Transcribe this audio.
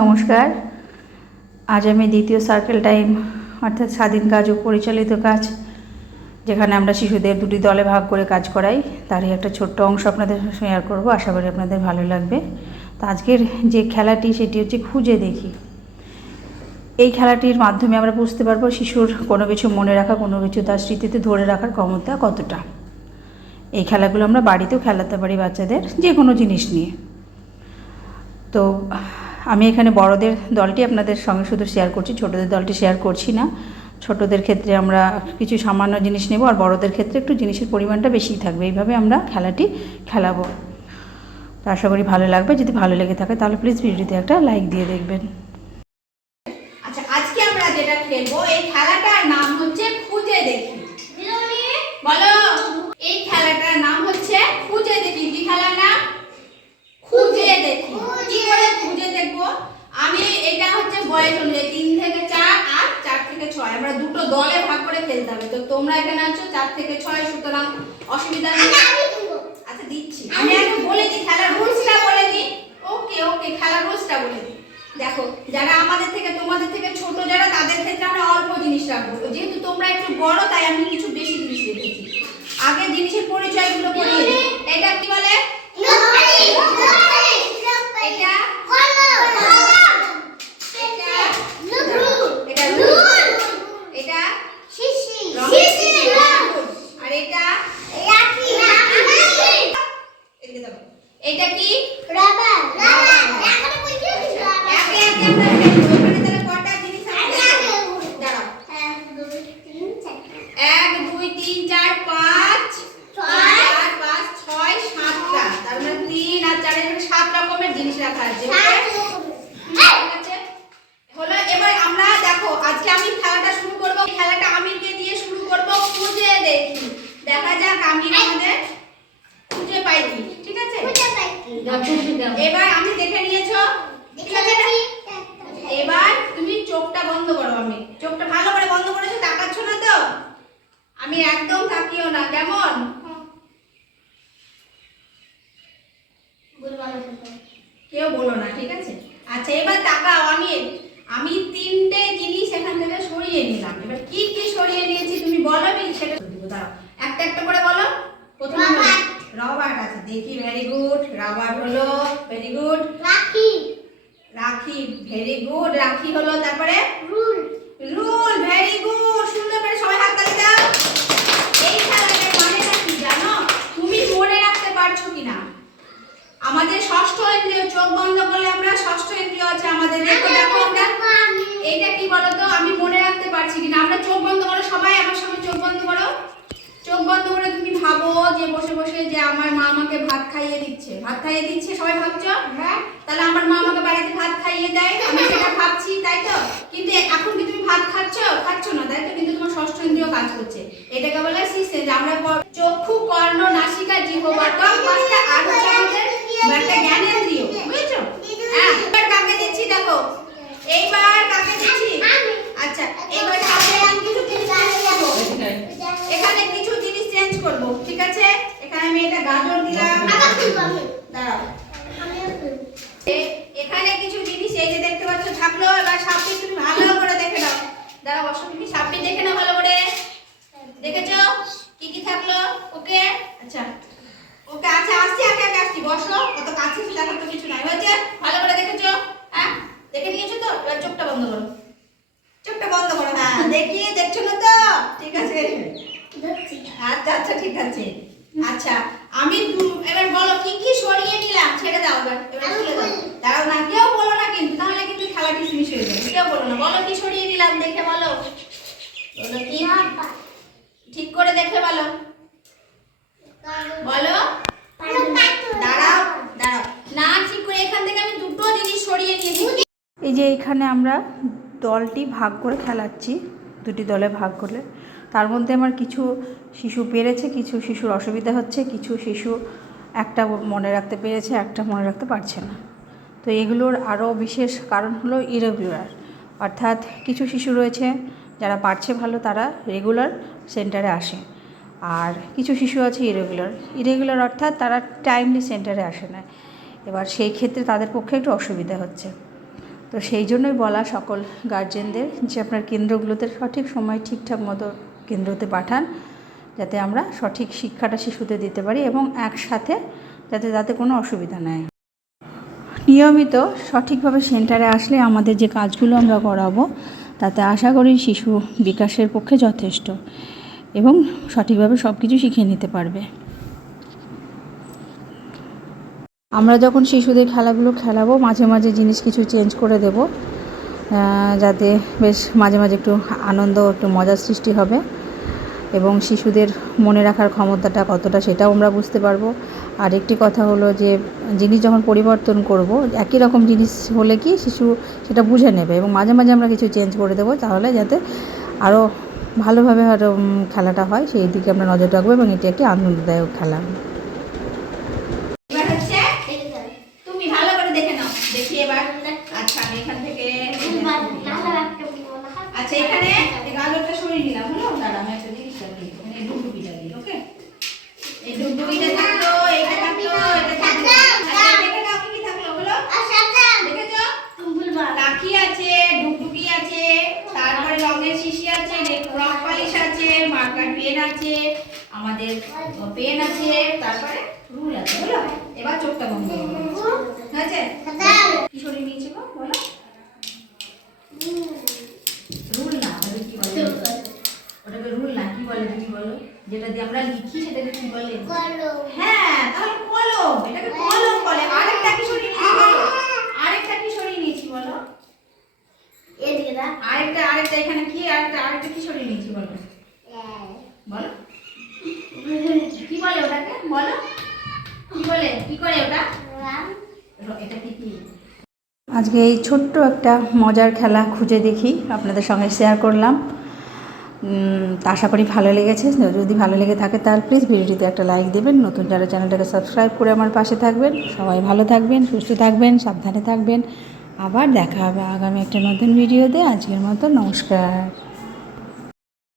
নমস্কার। আজ আমি দ্বিতীয় সার্কেল টাইম অর্থাৎ স্বাধীন কাজ ও পরিচালিত কাজ, যেখানে আমরা শিশুদের দুটি দলে ভাগ করে কাজ করাই। তারই একটা ছোট্ট অংশ আপনাদের শেয়ার করব। আশা করি আপনাদের ভালো লাগবে। তো আজকের যে খেলাটি, সেটি হচ্ছে খুঁজে দেখি। এই খেলাটির মাধ্যমে আমরা বুঝতে পারব শিশুর কোনো কিছু মনে রাখা, কোনো কিছু তার স্মৃতিতে ধরে রাখার ক্ষমতা কতটা। এই খেলাগুলো আমরা বাড়িতেও খেলাতে পারি বাচ্চাদের যে কোনো জিনিস নিয়ে। তো আমি এখানে বড়দের দলটি আপনাদের সঙ্গে শুধু শেয়ার করছি, ছোটদের দলটি শেয়ার করছি না। ছোটদের ক্ষেত্রে আমরা কিছু সামান্য জিনিস নেব আর বড়দের ক্ষেত্রে একটু জিনিসের পরিমাণটা বেশি থাকবে। এইভাবে আমরা খেলাটি খেলাবো। আশা করি ভালো লাগবে। যদি ভালো লেগে থাকে তাহলে প্লিজ ভিডিওতে একটা লাইক দিয়ে দেখবেন আচ্ছা আজকে আমরা যেটা খেলব এই খেলাটার নাম হচ্ছে খুঁজে দেখি বলো এই খেলাটার নাম হচ্ছে খুঁজে দেখি কি খেলার নাম খুঁজে দেখি কি করে খুঁজে দেখব আমি এটা হচ্ছে বয়স অনুযায়ী তিন থেকে চার আর চার থেকে ছয় আমরা দুটো দলে ভাগ করে খেলতে হবে তো তোমরা এখানে আছো চার থেকে ছয় সুতরাং অসুবিধা নেই আচ্ছা দিচ্ছি আমি আগে বলে দিই খেলার রুলসটা বলে দিই ওকে ওকে খেলার রুলসটা বলে দিই দেখো যারা আমাদের থেকে তোমাদের থেকে ছোট যারা তাদের ক্ষেত্রে আমরা অল্প জিনিস রাখব যেহেতু তোমরা একটু বড় তাই আমি কিছু বেশি জিনিস রেখেছি আগে জিনিসের পরিচয়গুলো করিয়ে দিই এটা কি বলে এটা এটা রুল এটা রং আর এটা এদিকে দেখো এটা কি একে একে আমরা খেলব। এখানে তাহলে কটা জিনিস আছে দাঁড়াও এক দুই তিন চার পাঁচ চার পাঁচ ছয় সাতটা। তার মানে তিন আর চার এখানে সাত রকমের জিনিস রাখা আছে হলো এবার আমরা দেখো আজকে আমি খেলাটা শুরু করব। খেলাটা আমিরকে দিয়ে শুরু করব। খুঁজে দেখি। দেখা যাক আমির আমাদের খুঁজে পাই কি ঠিক আছে? এবার আমি দেখে নিয়েছো। ঠিক আছে না? এবার তুমি চোখটা বন্ধ করো আমি চোখটা ভালো করে বন্ধ করেছ তাকাচ্ছ না তো আমি একদম তাকিও না কেমন? কেউ বলো না ঠিক আছে? আচ্ছা এবার তাকাও আমি আমি তিনটে জিনিস এখান থেকে সরিয়ে নিলাম। এবার কি কি সরিয়ে নিয়েছি তুমি বলো আমি সেটা দাঁড়াও। একটা একটা করে বলো। প্রথমে রবার। রবার আছে দেখি ভেরি গুড রবার হলো ভেরি গুড রাখি। ভেরি গুড রাখি হলো তারপরে? রুল। ভেরি গুড সুন্দর করে সবাই হাত তালি দাও এই খেলাটার মানেটা কি জানো তুমি মনে রাখতে পারছ কিনা আমাদের ষষ্ঠ ইন্দ্রিয় চোখ বন্ধ করলে আমরা ষষ্ঠ ইন্দ্রিয় আছে আমাদের দেখো দেখো আমরা। এইটা কি বলতো? আমি মনে রাখতে পারছি কিনা? আমরা চোখ বন্ধ করো সবাই আমার সঙ্গে চোখ বন্ধ করো। চোখ বন্ধ করে তুমি ভাবো যে বসে বসে যে আমার মা আমাকে ভাত খাইয়ে দিচ্ছে। ভাত খাইয়ে দিচ্ছে সবাই ভাবছ? তাহলে আমার মা আমাকে বাড়িতে ভাত খাইয়ে দেয়। আমি সেটা ভাবছি তাই তো? কিন্তু এখন কি তুমি ভাত খাচ্ছ? খাচ্ছ না তাই তো? কিন্তু তোমার ষষ্ঠ ইন্দ্রিয় কাজ করছে। এটাকে বলে সিস্টেম যে আমরা চক্ষু কর্ণ নাসিকা জিহ্বা ত্বক পাঁচটা আর হচ্ছে আমাদের একটা জ্ঞানেন্দ্রিয় বুঝেছ হ্যাঁ এবার কাকে দিচ্ছি দেখো এইবার কাকে দিচ্ছি আচ্ছা এবার কাকে আমি কিছু জিনিস চেঞ্জ করব এখানে কিছু জিনিস চেঞ্জ করব ঠিক আছে এখানে দিলাম দাঁড়াও এখানে কিছু জিনিস এই যে দেখতে পাচ্ছ থাকল এবার সাপটি তুমি ভালো করে দেখে নাও। দাঁড়াও বসো তুমি সাপটি দেখে নাও ভালো করে। দেখেছ? কি কি থাকল? ওকে? আচ্ছা। ওকে আচ্ছা আসছি একে একে আসছি বসো। অত কাছে দেখার তো কিছু নাই। হয়েছে ভালো করে দেখেছ? হ্যাঁ? দেখে নিয়েছো তো? এবার চোখটা বন্ধ করো। চোখটা বন্ধ করো। হ্যাঁ দেখিয়ে দেখছ না তো? ঠিক আছে। আচ্ছা আচ্ছা ঠিক আছে। আচ্ছা আমি এবার বলো কি কি সরিয়ে নিলাম? ছেড়ে দাও এবার এবার খুলে দাও। দাঁড়াও না কেউ বলো না কিন্তু তাহলে কিন্তু খেলাটি ফিনিশ হয়ে যাবে। কেউ বলো না বলো কি সরিয়ে নিলাম দেখে বলো। বলো কি? ঠিক করে দেখে বলো। বলো। দাঁড়াও দাঁড়াও। না ঠিক করে এখান থেকে আমি দুটো জিনিস সরিয়ে নিয়েছি। এই যে এখানে আমরা দলটি ভাগ করে খেলাচ্ছি। দুটি দলে ভাগ করলে। তার মধ্যে আমার কিছু শিশু পেরেছে, কিছু শিশুর অসুবিধা হচ্ছে, কিছু শিশু একটা মনে রাখতে পেরেছে, একটা মনে রাখতে পারছে না। তো এগুলোর আরও বিশেষ কারণ হলো ইরেগুলার। অর্থাৎ কিছু শিশু রয়েছে, যারা পারছে ভালো, তারা রেগুলার সেন্টারে আসে। আর কিছু শিশু আছে ইরেগুলার। ইরেগুলার অর্থাৎ তারা টাইমলি সেন্টারে আসে না। এবার সেই ক্ষেত্রে তাদের পক্ষে একটু অসুবিধা হচ্ছে। তো সেই জন্যই বলা সকল গার্জেনদের যে আপনার কেন্দ্রগুলোতে সঠিক সময় ঠিকঠাক মতো কেন্দ্রতে পাঠান, যাতে আমরা সঠিক শিক্ষাটা শিশুদের দিতে পারি এবং একসাথে যাতে তাতে কোনো অসুবিধা নেই। নিয়মিত সঠিকভাবে সেন্টারে আসলে আমাদের যে কাজগুলো আমরা করাবো, তাতে আশা করি শিশু বিকাশের পক্ষে যথেষ্ট এবং সঠিকভাবে সব কিছু শিখিয়ে নিতে পারবে। আমরা যখন শিশুদের খেলাগুলো খেলাবো, মাঝে মাঝে জিনিস কিছু চেঞ্জ করে দেব যাতে বেশ মাঝে মাঝে একটু আনন্দ, একটু মজার সৃষ্টি হবে এবং শিশুদের মনে রাখার ক্ষমতাটা কতটা সেটাও আমরা বুঝতে পারব। আর একটি কথা হলো যে, জিনিস যখন পরিবর্তন করব, একই রকম জিনিস হলে কি শিশু সেটা বুঝে নেবে এবং মাঝে মাঝে আমরা কিছু চেঞ্জ করে দেবো, তাহলে যাতে আরও ভালোভাবে আরও খেলাটা হয়, সেই দিকে আমরা নজর রাখব এবং এটি একটি আনন্দদায়ক খেলা এবার হচ্ছে তুমি ভালো করে দেখে নাও দেখি এবার। আচ্ছা আমি এখান থেকে আচ্ছা এখানে গাজরটা সরিয়ে নিলাম হলো? দাঁড়া আমি একটা জিনিস রাখি মানে ডুবডুবিটা দিই ওকে? এই ডুবডুবিটা থাকল এটা থাকল। আচ্ছা দেখে নাও কি কি থাকল হলো দেখেছ? রাখি আছে ডুগডুগি আছে তারপরে রঙের শিশি আছে রং পালিশ আছে মার্কার পেন আছে আমাদের পেন আছে তারপরে রুল আছে হলো? এবার করো আছে কি সরিয়ে নিয়েছি গো বলো। রুল না ওটাকে কি বলে? ওটাকে রুল না কি বলে তুমি বলো? যেটা দিয়ে আমরা লিখি সেটাকে কি বলে? হ্যাঁ তাহলে কলম এটাকে কলম বলে। আরেকটা কি সরিয়ে নিয়েছি আরেকটা কি সরিয়ে নিয়েছি বলো। আরেকটা আরেকটা এখানে কি? আরেকটা আরেকটা কি সরিয়ে নিয়েছি বলো। বলো। কি বলে ওটাকে? বলো। কি বলে? কি করে ওটা? আজকে এই ছোট্ট একটা মজার খেলা খুঁজে দেখি, আপনাদের সঙ্গে শেয়ার করলাম। আশা করি ভালো লেগেছে। যদি ভালো লেগে থাকে তাহলে প্লিজ ভিডিওটিতে একটা লাইক দেবেন। নতুন যারা চ্যানেলটাকে সাবস্ক্রাইব করে আমার পাশে থাকবেন, সবাই ভালো থাকবেন, সুস্থ থাকবেন, সাবধানে থাকবেন। আবার দেখা হবে আগামী একটা নতুন ভিডিওতে আজকের মতো নমস্কার।